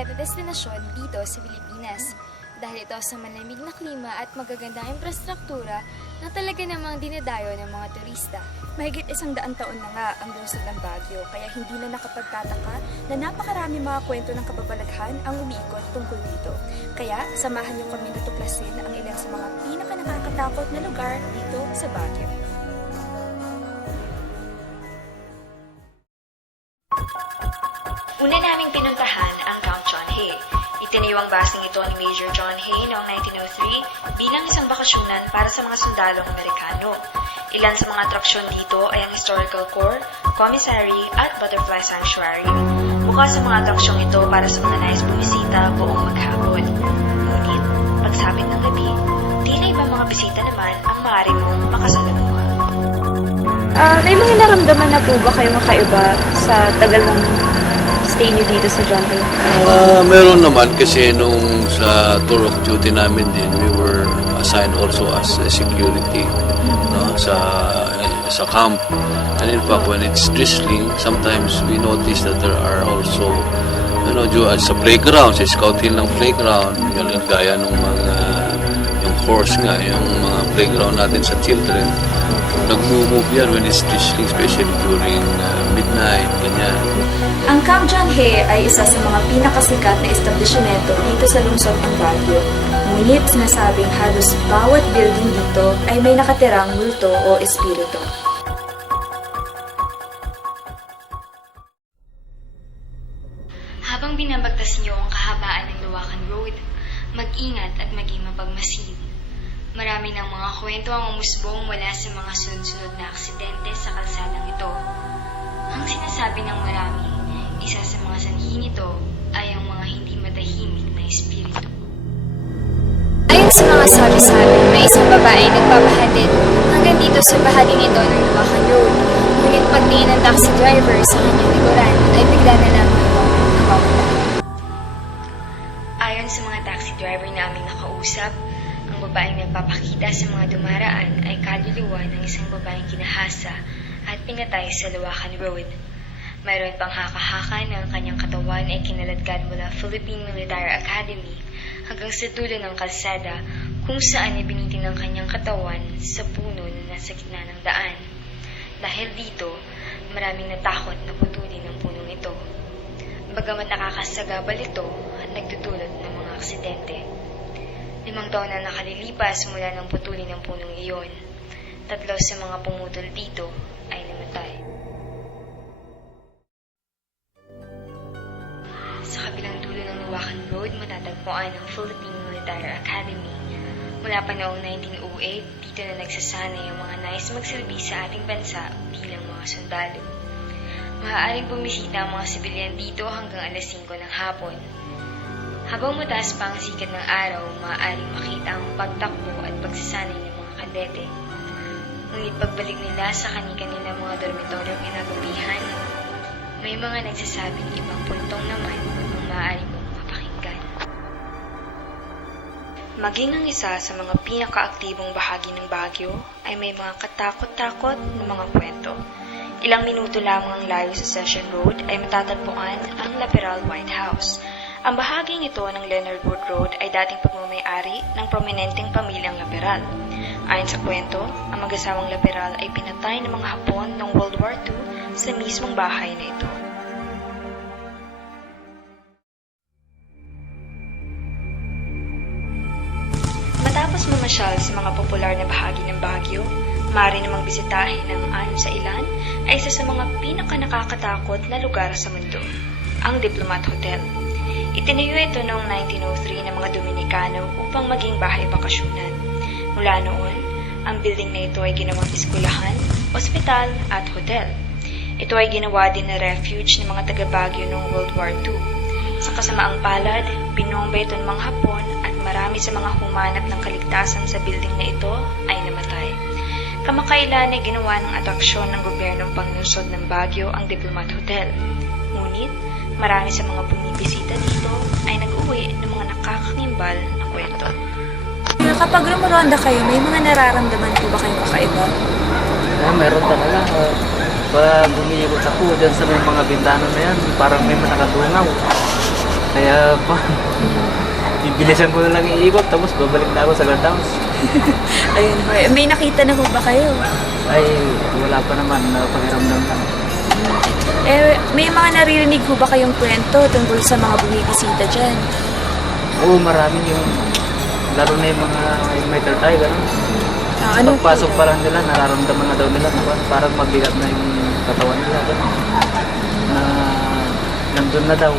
sikat na destinasyon dito sa Pilipinas. Dahil ito sa malamig na klima at magagandang infrastruktura na talaga namang dinadayo ng mga turista. Mahigit 100 taon na nga ang lungsod ng Baguio, kaya hindi na nakapagtataka na napakarami mga kwento ng kababalaghan ang umiikot tungkol dito. Kaya samahan niyo kami na tuklasin ang ilan sa mga pinaka-nakakatakot na lugar dito sa Baguio. Una naming pinuntahan ang Camp John Hay. Itinayo ang basing ito ni Major John Hay noong 1903 bilang isang bakasyonan para sa mga sundalong Amerikano. Ilan sa mga atraksyon dito ay ang Historical Core, Commissary at Butterfly Sanctuary. Bukas sa mga atraksyong ito para sa mga nais bumisita buong maghapon. Ngunit, pagsapit ng gabi, tila ibang mga bisita naman ang maaari mong makasalamuha. May mga naramdaman na po ba kayo kakaiba sa tagal ng stay niyo dito sa John Hay? Meron naman kasi nung sa tour of duty namin din, we were assigned also as a security no, sa camp. And in fact, when it's drizzling, sometimes we notice that there are also, sa playground, sa Scout Hill ng playground, gaya ng mga, yung course nga, yung mga playground natin sa children, nag-move yan when it's drizzling, especially during midnight, ganyan. Ang Camp John Hay ay isa sa mga pinakasikat na establishmento dito sa lungsod ng Baguio. Ngunit sinasabing halos bawat building dito ay may nakatirang multo o espiritu. Habang binabagtas niyo ang kahabaan ng Luwakan Road, mag-ingat at maging mapagmasid. Marami ng mga kwento ang umusbong mula sa mga sunod-sunod na aksidente sa kalsadang ito. Ang sinasabi ng marami, isa sa mga sanhi nito ay ang mga hindi matahimik na espiritu. Ayon sa mga sabi-sabi, may isang babae nagpapahatid hanggang dito sa bahaging ito ng Luwakan Road. Ngunit pagtingin ng taxi driver sa kanyang likuran ay bigla na lang nawawala. Ayon sa mga taxi driver na aming nakausap, ang babaeng nagpapakita sa mga dumaraan ay kaluluwa ng isang babaeng kinahasa at pinatay sa Luwakan Road. Mayroon pang haka-haka na ang kanyang katawan ay kinaladkad mula Philippine Military Academy hanggang sa dulo ng kalsada kung saan ibinitin ang kanyang katawan sa puno na nasa gitna ng daan. Dahil dito, maraming natakot na putulin ang punong ito. Bagamat nakakasagabal ito at nagdudulot ng mga aksidente. 5 taon na nakalilipas mula ng putulin ng punong iyon. 3 sa mga pumutol dito ay namatay. Sa kabilang dulo ng Luwakan Road, matatagpuan ang Philippine Military Academy. Mula pa noong 1908, dito na nagsasanay ang mga nais magsilbi sa ating bansa bilang mga sundalo. Maaaring bumisita ang mga sibilyan dito hanggang alas 5 ng hapon. Habang mataas pa ang sikat ng araw, maaaring makita ang pagtakbo at pagsasanay ng mga kadete. Ngunit pagbalik nila sa kani-kanilang mga dormitoryong kinagabihan, may mga nagsasabing ibang puntong naman ang maaari mong mapakinggan. Maging ang isa sa mga pinakaaktibong bahagi ng Baguio ay may mga katakot-takot na mga kwento. Ilang minuto lamang ang layo sa Session Road ay matatagpuan ang Laperal White House. Ang bahaging ito ng Leonard Wood Road ay dating pagmamayari ng prominenteng pamilyang Laperal. Ayon sa kwento, ang mag-asawang Laperal ay pinatay ng mga Hapon noong World War II sa mismong bahay na ito. Matapos mamasyal sa mga popular na bahagi ng Baguio, maaari namang bisitahin ang ayon sa ilan ay isa sa mga pinaka-nakakatakot na lugar sa mundo, ang Diplomat Hotel. Itinayo ito noong 1903 ng mga Dominikano upang maging bahay bakasyonan. Mula noon, ang building na ito ay ginawang eskwelahan, ospital at hotel. Ito ay ginawa din na refuge ng mga taga-Baguio noong World War II. Sa kasamaang palad, binomba ito ng mga Hapon at marami sa mga humanap ng kaligtasan sa building na ito ay namatay. Kamakailan ay ginawa ng atraksyon ng gobyernong panglungsod ng Baguio ang Diplomat Hotel. Ngunit, marami sa mga bumibisita dito ay nag-uwi ng mga nakakakimbal na kwento. Kapag rumuronda kayo, may mga nararamdaman po ba kayong kakaiba? Meron talaga. Pag bumiyabot ako dyan sa may mga bintana na yan, parang may nakadungaw. Kaya pa, bibilisan ko na lang iikot tapos babalik na ako sa guardhouse. Ayun ho. May nakita na ho ba kayo? Ay, wala pa naman na pakiramdam lang. May mga naririnig ho ba kayong kwento tungkol sa mga bumibisita dyan? Oo, marami yung, lalo na yung mga may tartay, gano'n. Anong Pagpasok pa lang nila, nararamdaman na daw nila na parang mabigat na yung katawan nila, gano'n. Na nandun na daw.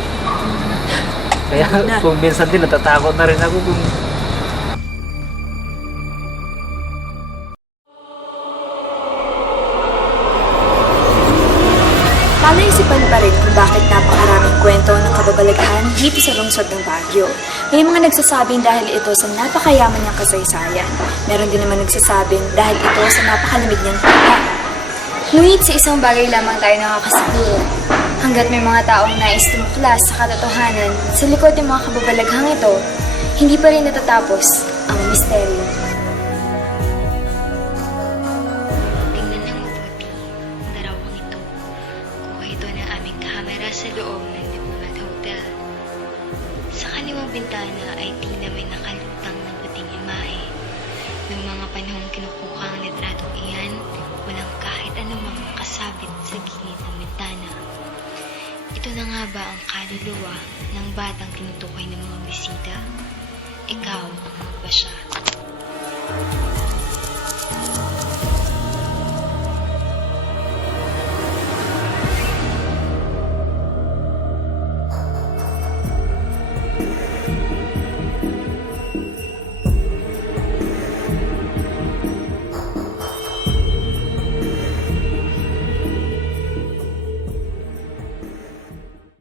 Kaya kung minsan din natatakot na rin ako kung Palaisipan pa rin kung bakit napakaraming kwento ng kababalaghan dito sa lungsod ng Baguio. May mga nagsasabing dahil ito sa napakayaman niyang kasaysayan. Meron din naman nagsasabing dahil ito sa napakalamig niyang tita. Ngunit sa isang bagay lamang tayo nakakasiguro. Hanggat may mga taong nais tumuklas sa katotohanan sa likod ng mga kababalaghang ito, hindi pa rin natatapos ang misteryo. Tingnan ng mabuti ang larawang ito. Kuha ito ng aming kamera sa loob ng Diplomat Hotel. Sa kaliwang bintana ay tila may nakalutang na puting imahe. Noong mga panahong kinukuha ang litratong iyan, walang kahit anumang nakasabit sa gilid ng bintana. Ito na nga ba ang kaluluwa ng batang tinutukoy ng mga bisita? Ikaw ang magpasya.